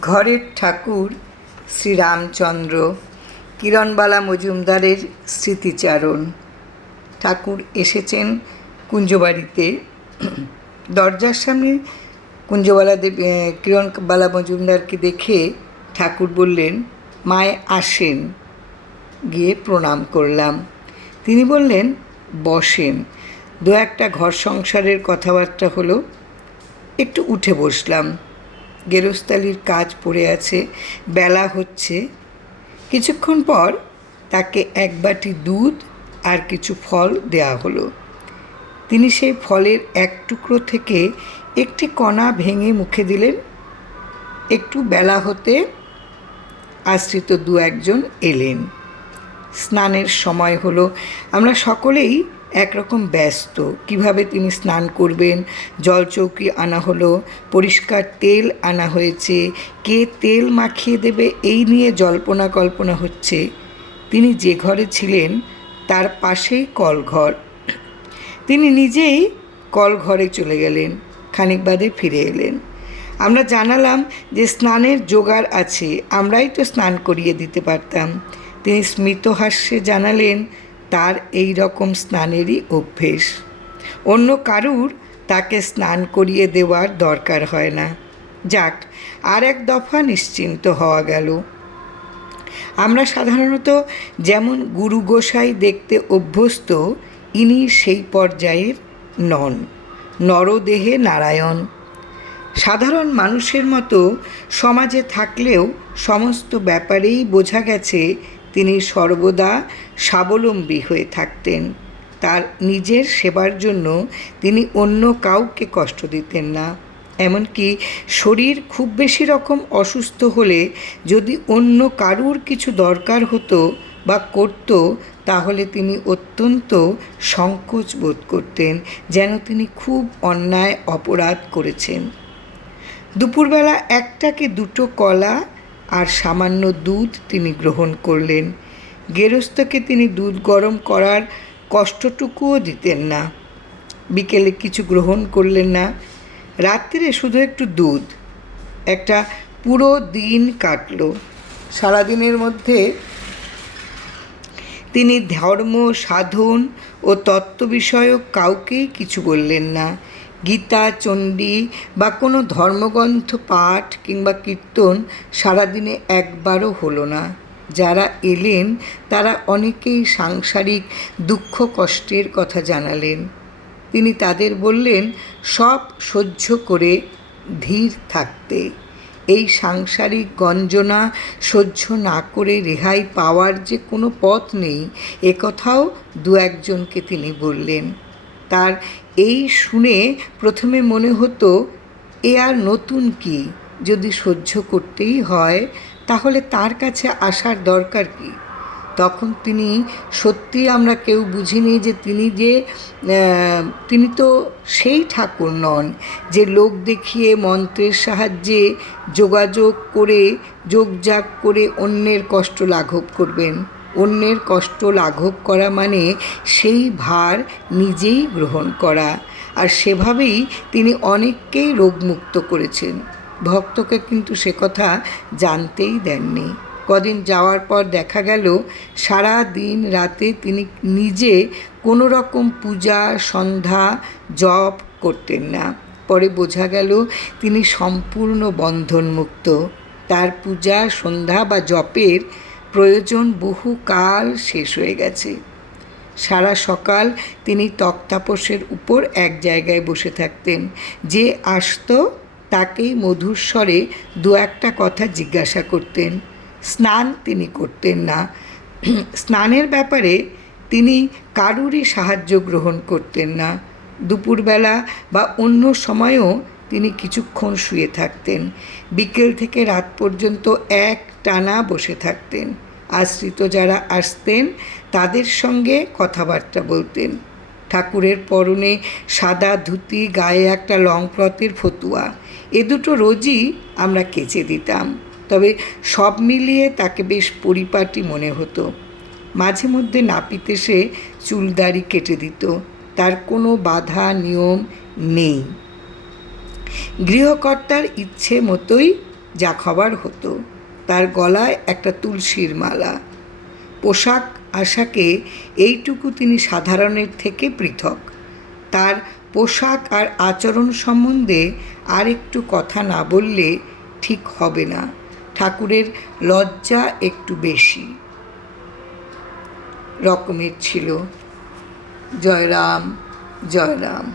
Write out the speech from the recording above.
ঘরের ঠাকুর শ্রীরামচন্দ্র। কিরণবালা মজুমদারের স্মৃতিচারণ। ঠাকুর এসেছেন কুঞ্জবাড়িতে। দরজার সামনে কিরণবালা মজুমদারকে দেখে ঠাকুর বললেন, মায়ে আসেন। গিয়ে প্রণাম করলাম। তিনি বললেন, বসেন। দু একটা ঘর সংসারের কথাবার্তা হলো। একটু উঠে বসলাম। গেরস্তালির কাজ পড়ে আছে, বেলা হচ্ছে। কিছুক্ষণ পর তাকে এক বাটি দুধ আর কিছু ফল দেয়া হলো। তিনি সেই ফলের এক টুকরো থেকে একটি কণা ভেঙে মুখে দিলেন। একটু বেলা হতে আশ্রিত দু একজন এলেন। স্নানের সময় হলো। আমরা সকলেই একরকম ব্যস্ত। কিভাবে তিনি স্নান করবেন, জলচৌকি আনা হলো, পরিষ্কার তেল আনা হয়েছে, কে তেল মাখিয়ে দেবে এই নিয়ে জল্পনা কল্পনা হচ্ছে। তিনি যে ঘরে ছিলেন তার পাশেই কলঘর। তিনি নিজেই কলঘরে চলে গেলেন, খানিক বাদে ফিরে এলেন। আমরা জানালাম যে স্নানের জোগাড় আছে, আমরাই তো স্নান করিয়ে দিতে পারতাম। তিনি স্মিতহাস্যে জানালেন তার এই রকম স্নানেরই অভ্যেস, অন্য কারুর তাকে স্নান করিয়ে দেওয়ার দরকার হয় না। যাক, আর এক দফা নিশ্চিন্ত হওয়া গেল। আমরা সাধারণত যেমন গুরু গোসাই দেখতে অভ্যস্ত, ইনি সেই পর্যায়ের নন। নরদেহে নারায়ণ। সাধারণ মানুষের মতো সমাজে থাকলেও সমস্ত ব্যাপারেই বোঝা গেছে তিনি সর্বদা স্বাবলম্বী হয়ে থাকতেন। তার নিজের সেবার জন্য তিনি অন্য কাউকে কষ্ট দিতেন না। এমনকি শরীর খুব বেশি রকম অসুস্থ হলে যদি অন্য কারুর কিছু দরকার হতো বা করত, তাহলে তিনি অত্যন্ত সংকোচ বোধ করতেন, যেন তিনি খুব অন্যায় অপরাধ করেছেন। দুপুরবেলা একটাকে দুটো কলা আর সামান্য দুধ তিনি গ্রহণ করলেন। গেরস্থকে তিনি দুধ গরম করার কষ্টটুকুও দিতেন না। বিকেলে কিছু গ্রহণ করলেন না। রাত্রিরে শুধু একটু দুধ। একটা পুরো দিন কাটল। সারাদিনের মধ্যে তিনি ধর্ম সাধন ও তত্ত্ব বিষয়ক কাউকেই কিছু বললেন না। গীতা, চণ্ডী বা কোনো ধর্মগ্রন্থ পাঠ কিংবা কীর্তন সারাদিনে একবারও হলো না। যারা এলেন তারা অনেকেই সাংসারিক দুঃখ কষ্টের কথা জানালেন। তিনি তাদের বললেন সব সহ্য করে ধীর থাকতে। এই সাংসারিক গঞ্জনা সহ্য না করে রেহাই পাওয়ার যে কোনো পথ নেই, একথাও দু একজনকে তিনি বললেন। তার এই শুনে প্রথমে মনে হতো, এ আর নতুন কি? যদি সহ্য করতেই হয় তাহলে তার কাছে আসার দরকার কি? তখন তিনি সত্যি আমরা কেউ বুঝিনি যে তিনি তো সেই ঠাকুর নন যে লোক দেখিয়ে মন্ত্রের সাহায্যে যোগাযোগ করে যোগযাগ করে অন্যের কষ্ট লাঘব করবেন। অন্যের কষ্ট লাঘব করা মানে সেই ভার নিজেই গ্রহণ করা। আর সেভাবেই তিনি অনেককেই রোগমুক্ত করেছেন। ভক্তকে কিন্তু সে কথা জানতেই দেননি। কদিন যাওয়ার পর দেখা গেল সারা দিন রাতে তিনি নিজে কোনো রকম পূজা সন্ধ্যা জপ করতেন না। পরে বোঝা গেল তিনি সম্পূর্ণ বন্ধনমুক্ত। তার পূজা সন্ধ্যা বা জপের প্রয়োজন বহুকাল শেষ হয়ে গেছে। সারা সকাল তিনি তক্তাপোষের উপর এক জায়গায় বসে থাকতেন। যে আসতো তাকেই মধুর স্বরে দু একটা কথা জিজ্ঞাসা করতেন। স্নান তিনি করতেন না। স্নানের ব্যাপারে তিনি কারুরই সাহায্য গ্রহণ করতেন না। দুপুরবেলা বা অন্য সময়েও তিনি কিছুক্ষণ শুয়ে থাকতেন। বিকেল থেকে রাত পর্যন্ত এক টানা বসে থাকতেন। আশ্রিত যারা আসতেন তাদের সঙ্গে কথাবার্তা বলতেন। ঠাকুরের পরনে সাদা ধুতি, গায়ে একটা লংক্লথের ফতুয়া, এ দুটো রোজই আমরা কেচে দিতাম। তবে সব মিলিয়ে তাকে বেশ পরিপাটি মনে হতো। মাঝে মধ্যে নাপিত এসে চুলদাড়ি কেটে দিত। তার কোনো বাধা নিয়ম নেই। গৃহকর্তার ইচ্ছে মতোই যা খবর হতো। তার গলায় একটা তুলসীর মালা। পোশাক আশাকে এইটুকু তিনি সাধারণের থেকে পৃথক। তার পোশাক আর আচরণ সম্বন্ধে আর একটু কথা না বললে ঠিক হবে না। ঠাকুরের লজ্জা একটু বেশি রকমের ছিল। জয় রাম, জয় রাম।